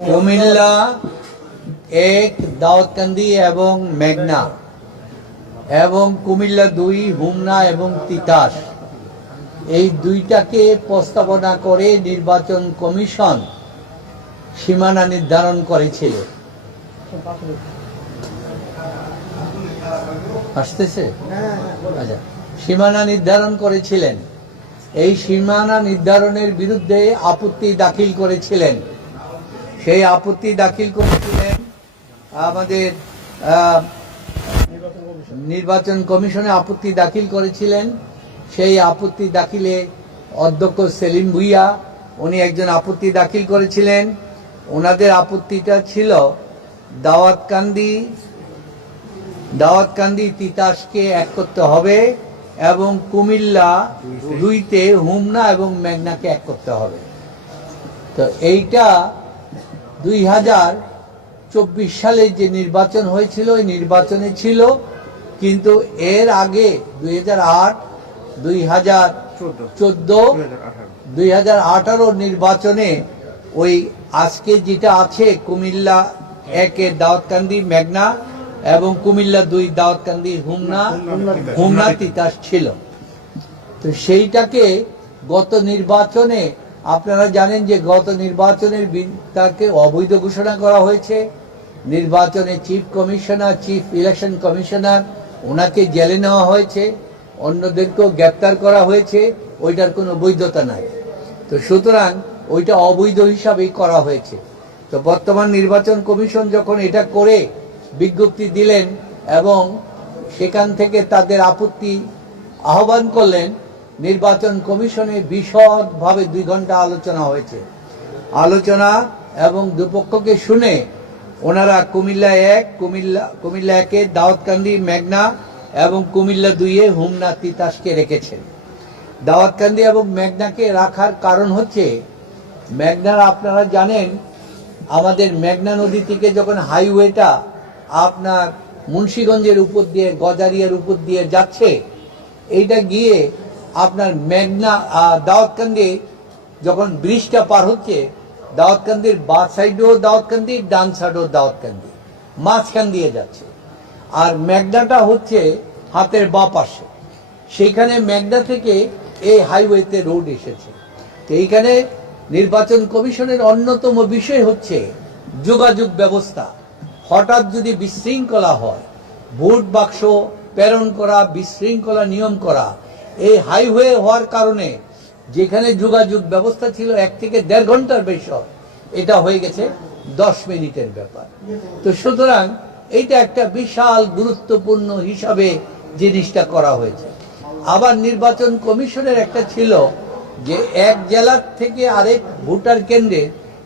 কুমিল্লা এক, দাউদকান্দি এবং মেঘনা এবং কুমিল্লা ২, হোমনা এবং তিতাস, এই দুইটাকে প্রস্তাবনা করে নির্বাচন কমিশন সীমানা নির্ধারণ করেছিল। আসতেছে? আচ্ছা, সীমানা নির্ধারণ করেছিলেন। এই সীমানা নির্ধারণের বিরুদ্ধে আপত্তি দাখিল করেছিলেন। সেই আপত্তি দাখিল করেছিলেন আমাদের নির্বাচন কমিশনে আপত্তি দাখিল করেছিলেন। সেই আপত্তি দাখিলে অধ্যক্ষ সেলিম ভুইয়া উনি একজন আপত্তি দাখিল করেছিলেন। ওনাদের আপত্তিটা ছিল দাউদকান্দি তিতাসকে এক করতে হবে এবং কুমিল্লা ২তে হোমনা এবং মেঘনাকে এক করতে হবে। তো এইটা ২০২৪ সালে যে নির্বাচন হয়েছিল ওই নির্বাচনে ছিল, কিন্তু এর আগে ২০০৮, ২০১৪, ২০১৮ নির্বাচনে ওই আজকে যেটা আছে কুমিল্লা ১-এ দাউদকান্দি মেঘনা এবং কুমিল্লা ২ দাউদকান্দি হোমনা তিতাস ছিল। তো সেইটাকে গত নির্বাচনে আপনারা জানেন যে গত নির্বাচনের তাকে অবৈধ ঘোষণা করা হয়েছে। নির্বাচনে চিফ ইলেকশন কমিশনার ওনাকে জেলে নেওয়া হয়েছে, অন্যদেরকেও গ্রেপ্তার করা হয়েছে। ওইটার কোনো বৈধতা নাই। তো সুতরাং ওইটা অবৈধ হিসাবেই করা হয়েছে। তো বর্তমান নির্বাচন কমিশন যখন এটা করে বিজ্ঞপ্তি দিলেন এবং সেখান থেকে তাদের আপত্তি আহ্বান করলেন, নির্বাচন কমিশনে বিশদভাবে ২ ঘন্টা আলোচনা হয়েছে। আলোচনা এবং দুপক্ষকে শুনে ওনারা কুমিল্লা ১-এ দাউদকান্দি মেঘনা এবং কুমিল্লা ২-এ হোমনা তিতাসকে রেখেছেন। দাউদকান্দি এবং মেঘনাকে রাখার কারণ হচ্ছে, মেঘনার আপনারা জানেন আমাদের মেঘনা নদী থেকে যখন হাইওয়েটা আপনার মুন্সিগঞ্জের উপর দিয়ে গজারিয়ার উপর দিয়ে যাচ্ছে, এইটা গিয়ে আপনার দাউদকান্দি যখন ব্রিজটা পার হচ্ছে, দাউদকান্দির বাঁ সাইডেও দাউদকান্দি, ডান সাইডেও দাউদকান্দি, মাঝখান দিয়ে যাচ্ছে। আর মেঘনাটা হচ্ছে হাতের বাঁ পাশে। সেইখানে মেঘনা থেকে এই হাইওয়েতে রোড এসেছে। তো এইখানে নির্বাচন কমিশনের অন্যতম বিষয় হচ্ছে যোগাযোগ ব্যবস্থা। হঠাৎ যদি বিশৃঙ্খলা হয়, ভোট বাক্স প্রেরণ করা, বিশৃঙ্খলা নিয়ম করা, এই হাইওয়ে হওয়ার কারণে যেখানে যোগাযোগ ব্যবস্থা ছিল ১ থেকে ১.৫ ঘন্টার বেশি, এটা হয়ে গেছে ১০ মিনিটের ব্যাপার। তো সুতরাং এইটা একটা বিশাল গুরুত্বপূর্ণ হিসাবে জিনিসটা করা হয়েছে। আবার নির্বাচন কমিশনের একটা ছিল যে এক জেলার থেকে আরেক ভোটার কেন্দ্রে